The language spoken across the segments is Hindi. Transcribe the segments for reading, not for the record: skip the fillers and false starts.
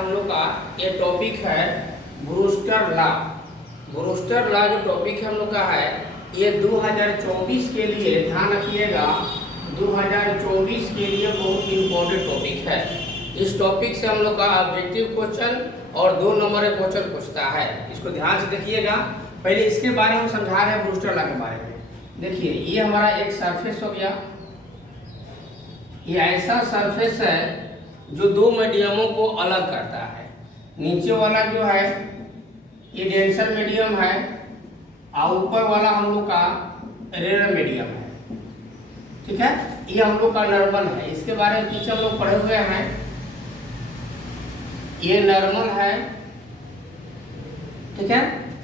हम लोग का ये टॉपिक है ब्रूस्टर लॉ। ब्रूस्टर लॉ जो टॉपिक हम लोग का है ये 2024 के लिए ध्यान रखिएगा, 2024 के लिए बहुत इंपॉर्टेंट टॉपिक है। इस टॉपिक से हम लोग का ऑब्जेक्टिव क्वेश्चन और 2 नंबर का क्वेश्चन पूछता है। इसको ध्यान से देखिएगा। पहले इसके बारे में समझा रहे हैं ब्रूस्टर लॉ के बारे में। देखिए ये हमारा एक सरफेस हो गया, ये ऐसा सरफेस है जो 2 मीडियमों को अलग करता है। नीचे वाला जो है ये डेंसर मीडियम है और ऊपर वाला हम लोग का रेयर मीडियम है। ठीक है, ये हम लोग का नॉर्मल है। इसके बारे में पीछे हम लोग पढ़े हुए हैं। ये नॉर्मल है, ठीक है।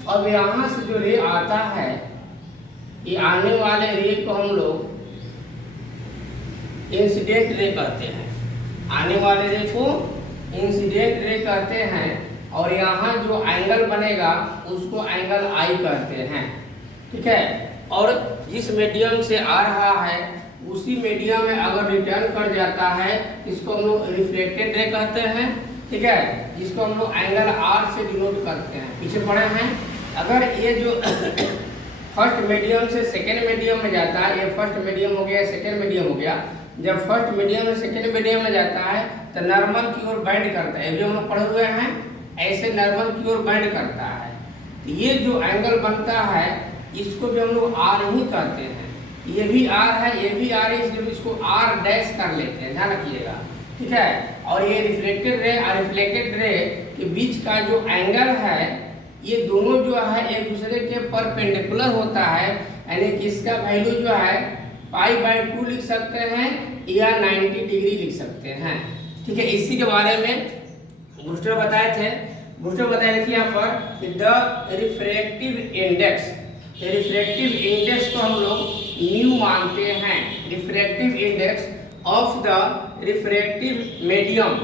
अब यहाँ से जो रे आता है, ये आने वाले रे को हम लोग इंसिडेंट रे कहते हैं। आने वाले रे को इंसिडेंट रे कहते हैं और यहाँ जो एंगल बनेगा उसको एंगल आई कहते हैं। ठीक है, और जिस मीडियम से आ रहा है उसी मीडियम में अगर रिटर्न कर जाता है इसको हम लोग रिफ्लेक्टेड रे कहते हैं। ठीक है, जिसको हम लोग एंगल आर से डिनोट करते हैं। पीछे पढ़े हैं। अगर ये जो फर्स्ट मीडियम से सेकेंड मीडियम में जाता है, ये फर्स्ट मीडियम हो गया, सेकेंड मीडियम हो गया। जब फर्स्ट मीडियम से सेकेंड मीडियम में जाता है तो नॉर्मल की ओर बाइंड करता है। ये भी हम लोग पढ़े हुए हैं, ऐसे नॉर्मल की ओर बाइंड करता है। तो ये जो एंगल बनता है इसको भी हम लोग आर ही कहते हैं। ये भी आर है, ये भी आर है, इसलिए इसको आर डैश कर लेते हैं, ध्यान रखिएगा। ठीक है, और ये रिफ्लेक्टेड रे और रिफ्लेक्टेड रे के बीच का जो एंगल है ये दोनों जो है एक दूसरे के परपेंडिकुलर होता है, यानी कि इसका वैल्यू जो है π/2 लिख सकते हैं या 90 डिग्री लिख सकते हैं। ठीक है, इसी के बारे में ब्रूस्टर बताए थे। ब्रूस्टर बताए थे यहाँ पर कि the refractive index, refractive index को हम लोग न्यू मानते हैं। Refractive index of the refractive medium,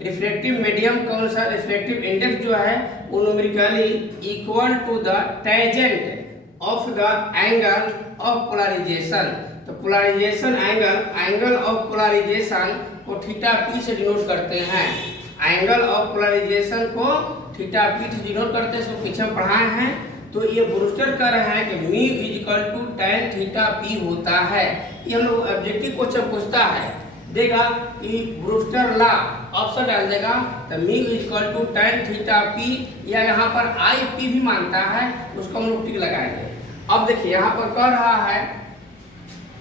refractive medium कौन सा, रिफ्रैक्टिव इंडेक्स जो है वो numerically equal to the tangent of the angle of polarization. तो पोलराइजेशन एंगल ऑफ पोलराइजेशन को थीटा पी से डिनोट करते हैं। एंगल ऑफ पोलराइजेशन को थीटा पी से डिनोट करते हैं, इसको पीछे पढ़ाए हैं। तो ये ब्रूस्टर कर रहे हैं कि mu equal to tan theta P होता है। ये हम लोग ऑब्जेक्टिव क्वेश्चन पूछता है, देगा कि ब्रूस्टर लॉ ऑप्शन डाल देगा तो mu equal to tan theta P, या यहाँ पर आई पी भी मानता है, उसको हम लोग टिक लगाएंगे। अब देखिए यहाँ पर कह रहा है,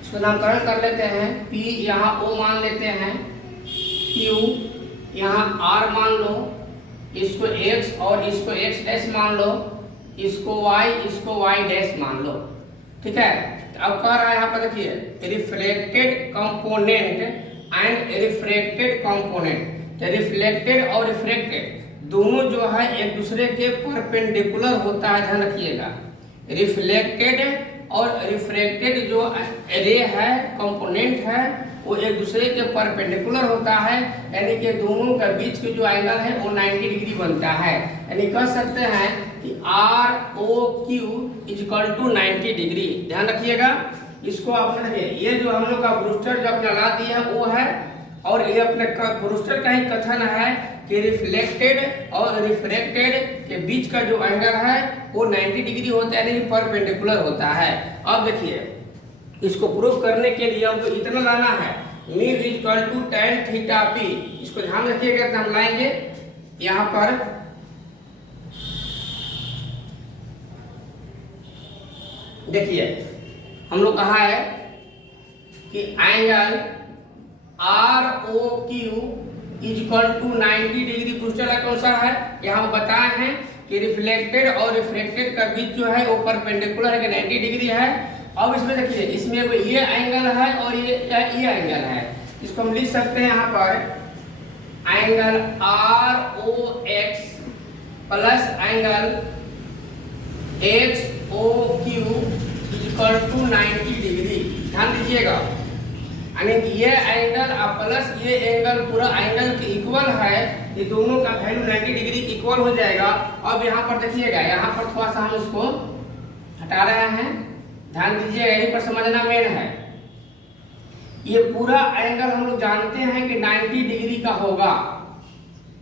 इसको नामकरण कर लेते हैं। P यहाँ O मान लेते हैं, Q यहाँ R मान लो, इसको X और इसको X डैश मान लो, इसको Y डैश मान लो। ठीक है, अब कह रहा है यहाँ पर देखिए reflected component and refracted component. Reflected और रिफ्रैक्टेड दोनों जो है एक दूसरे के परपेंडिकुलर होता है, ध्यान रखिएगा। रिफ्लेक्टेड और रिफ्रैक्टेड जो रे है, कंपोनेंट है, वो एक दूसरे के परपेंडिकुलर होता है, यानी कि दोनों के बीच के जो एंगल है वो 90 डिग्री बनता है। यानी कह सकते हैं कि ROQ इक्वल टू 90 डिग्री। ध्यान रखिएगा, इसको आपने देखिए ये जो हम लोग का ब्रूस्टर जो अपना ला दिया है वो है, और ये अपने ब्रूस्टर का ही कथन है कि रिफ्लेक्टेड और रिफ्रैक्टेड के बीच का जो एंगल है वो 90 डिग्री होता है, यानी परपेंडिकुलर होता है। अब देखिए इसको प्रूव करने के लिए हमको इतना लाना है, mu equal to tan theta P. इसको ध्यान रखिएगा कि हम लाएंगे यहाँ पर देखिए हम लोग कहा है कि angle ROQ equal to 90 degree Brewster law कौन सा है, यहाँ बताए हैं कि रिफ्लेक्टेड और रिफ्रैक्टेड का बीच जो है वो परपेंडिकुलर है कि 90 डिग्री है। अब इसमें देखिए इसमें ये एंगल है और ये एंगल है, इसको हम लिख सकते हैं यहाँ पर angle ROX plus angle XOQ equal to 90 degree. ध्यान दीजिएगा, यानी ये एंगल और प्लस ये एंगल पूरा एंगल के इक्वल है, ये दोनों का वैल्यू 90 डिग्री के इक्वल हो जाएगा। अब यहाँ पर देखिएगा, यहाँ पर थोड़ा सा हम इसको हटा रहे हैं, ध्यान दीजिएगा, यहीं पर समझना मेन है। ये पूरा एंगल हम लोग जानते हैं कि 90 डिग्री का होगा,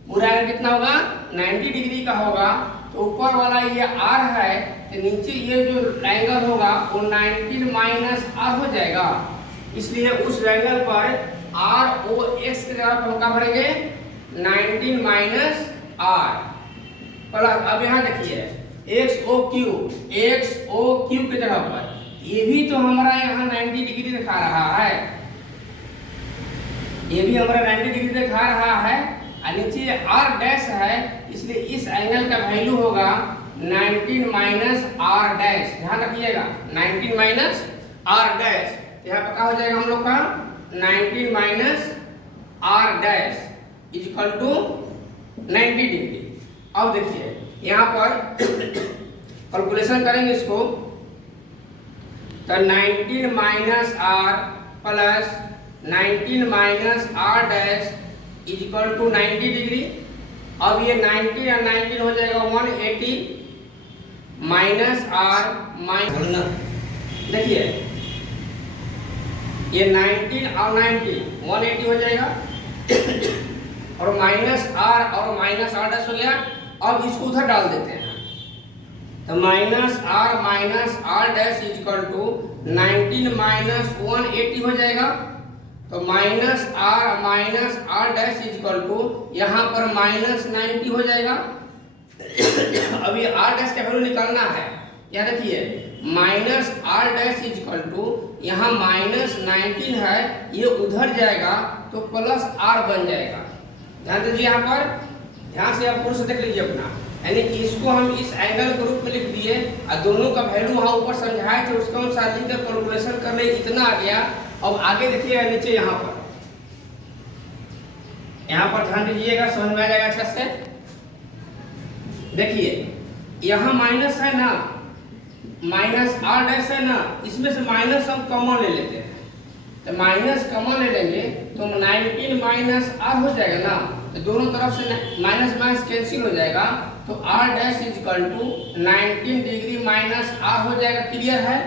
पूरा एंगल कितना होगा 90 डिग्री का होगा। तो ऊपर वाला ये r है तो नीचे ये जो एंगल होगा वो 19 माइनस r हो जाएगा। इसलिए उस एंगल पर r o x की जगह पर हम क्या भरेंगे 19 माइनस r प्लस, अब यहाँ देखिए x o क्यूब की जगह पर ये भी तो हमारा यहाँ 90 डिग्री दिखा रहा है, ये भी हमारा 90 डिग्री दिखा रहा है और नीचे r डैश है, इसलिए इस एंगल का वैल्यू होगा 19 माइनस r डैश। ध्यान रखिएगा 19 माइनस r डैश, यहाँ पर क्या हो जाएगा हम लोग का 19 minus r dash is equal to 90 degree. अब देखिए यहाँ पर कैलकुलेशन करेंगे इसको, तो 19 minus r plus 19 minus r dash is equal to 90 degree. अब ये 90 और 19 हो जाएगा 180 माइनस r माइनस, देखिए ये 19 और 90 180 हो जाएगा और माइनस r और माइनस r डैश हो गया। अब इसको उधर डाल देते हैं, तो minus r dash is equal to 19 minus 180 हो जाएगा। तो minus r dash is equal to यहाँ पर माइनस 90 हो जाएगा। अब ये r डैश का वैल्यू निकालना है, यहाँ देखिए minus r dash is equal to यहाँ माइनस 19 है, ये उधर जाएगा तो प्लस r बन जाएगा। ध्यान दीजिए यहाँ पर, ध्यान से आप पूर्ण से देख लीजिए अपना, यानी कि इसको हम इस एंगल के रूप में लिख दिए और दोनों का वैल्यू वहाँ ऊपर समझाए थे उसके अनुसार लिखकर कैलकुलेशन कर ले, इतना आ गया। अब आगे देखिएगा नीचे यहाँ पर ध्यान दीजिएगा, समझ में आ जाएगा अच्छा से। देखिए यहाँ माइनस है ना, माइनस r डैश है ना, इसमें से माइनस हम कॉमन ले लेते हैं, तो माइनस कॉमन ले लेंगे तो 19 माइनस r हो जाएगा ना, तो दोनों तरफ से माइनस माइनस कैंसिल हो जाएगा, तो r dash is equal to 19 degree minus r हो जाएगा। क्लियर है।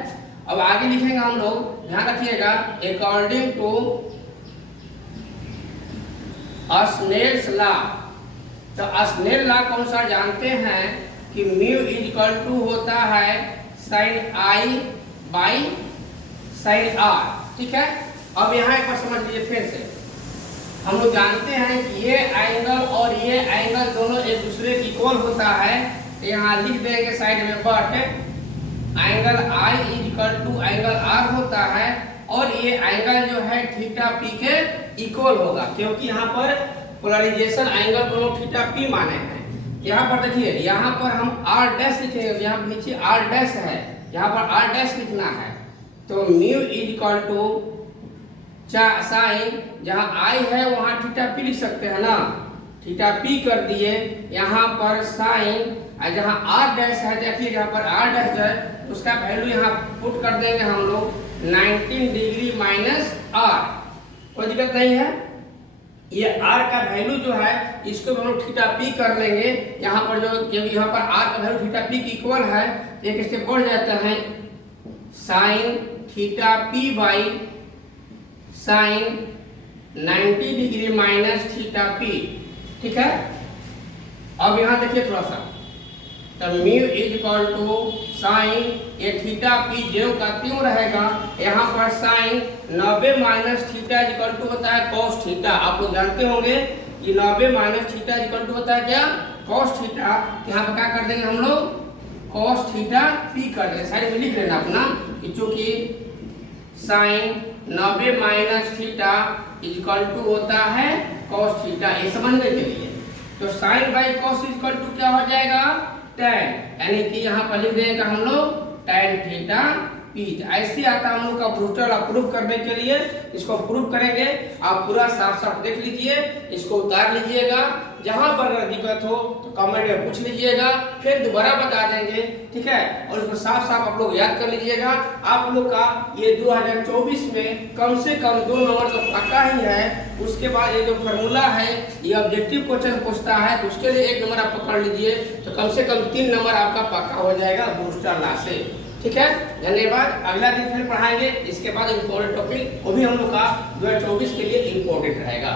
अब आगे लिखेंगे हम लोग, ध्यान रखिएगा, अकॉर्डिंग टू स्नेल्स लॉ। तो स्नेल लॉ कौन सा जानते हैं कि म्यू इज इक्वल टू होता है sine i by sine r। ठीक है। अब यहाँ एक बार समझ लीजिए फिर से, हम लोग जानते हैं कि ये एंगल और ये एंगल दोनों एक दूसरे की इक्वल होता है, तो यहाँ लिख देंगे साइड में, but angle I is equal to angle R होता है और ये एंगल जो है थीटा P के इक्वल होगा, क्योंकि यहाँ पर पोलराइजेशन एंगल दोनों थीटा P माने हैं। यहाँ पर देखिए, यहाँ पर हम R डैश लिखेंगे, यहाँ पर नीचे R डैश है, यहाँ पर R डैश लिखना है, तो mu is equal to sine, जहाँ I है वहाँ थीटा P लिख सकते हैं ना, थीटा P कर दिए, यहाँ पर साइन, और जहाँ R डैश है देखिए यहाँ पर R डैश है, उसका वैल्यू यहाँ पुट कर देंगे हम लोग 19 डिग्री माइनस R। कोई दिक्कत नहीं है। ये R का वैल्यू जो है इसको हम लोग थीटा P कर लेंगे, यहाँ पर जो, क्योंकि यहाँ पर R का वैल्यू थीटा P की इक्वल है, एक स्टेप बढ़ जाता है, sine theta P by sine 90 degree minus theta P। ठीक है। अब यहाँ देखिए थोड़ा सा, तो mu is equal to sine, ये थीटा P ज्यों का त्यों रहेगा, यहाँ पर sine 90 minus theta is equal to होता है कॉस थीटा। आप लोग जानते होंगे कि 90 minus theta is equal to होता है क्या, कॉस थीटा। यहाँ पर क्या कर देंगे हम लोग, कॉस थीटा P कर देंगे, साइड में लिख लेना अपना, कि चूंकि sine 90 minus theta is equal to होता है कॉस थीटा, ये समझने के लिए। तो sine by cos is equal to क्या हो जाएगा, tan, यानी कि यहाँ पर लिख देंगे हम लोग tan थीटा P। ऐसे आता है हम लोग का ब्रूटल अप्रूव करने के लिए, इसको अप्रूव करेंगे। आप पूरा साफ साफ देख लीजिए, इसको उतार लीजिएगा, जहां पर अगर दिक्कत हो तो कमेंट में पूछ लीजिएगा, फिर दोबारा बता देंगे। ठीक है। और इसको साफ साफ आप लोग याद कर लीजिएगा। आप लोग का ये 2024 में कम से कम 2 नंबर तो पक्का ही है। उसके बाद ये जो फार्मूला है ये ऑब्जेक्टिव क्वेश्चन पूछता है, तो उसके लिए 1 नंबर आप पकड़ लीजिए, तो कम से कम 3 नंबर आपका पक्का हो जाएगा बूस्टर लॉ से। ठीक है। धन्यवाद। अगला दिन फिर पढ़ाएंगे, इसके बाद इम्पोर्टेंट टॉपिक, वो भी हम लोग का 2024 के लिए इम्पोर्टेंट रहेगा।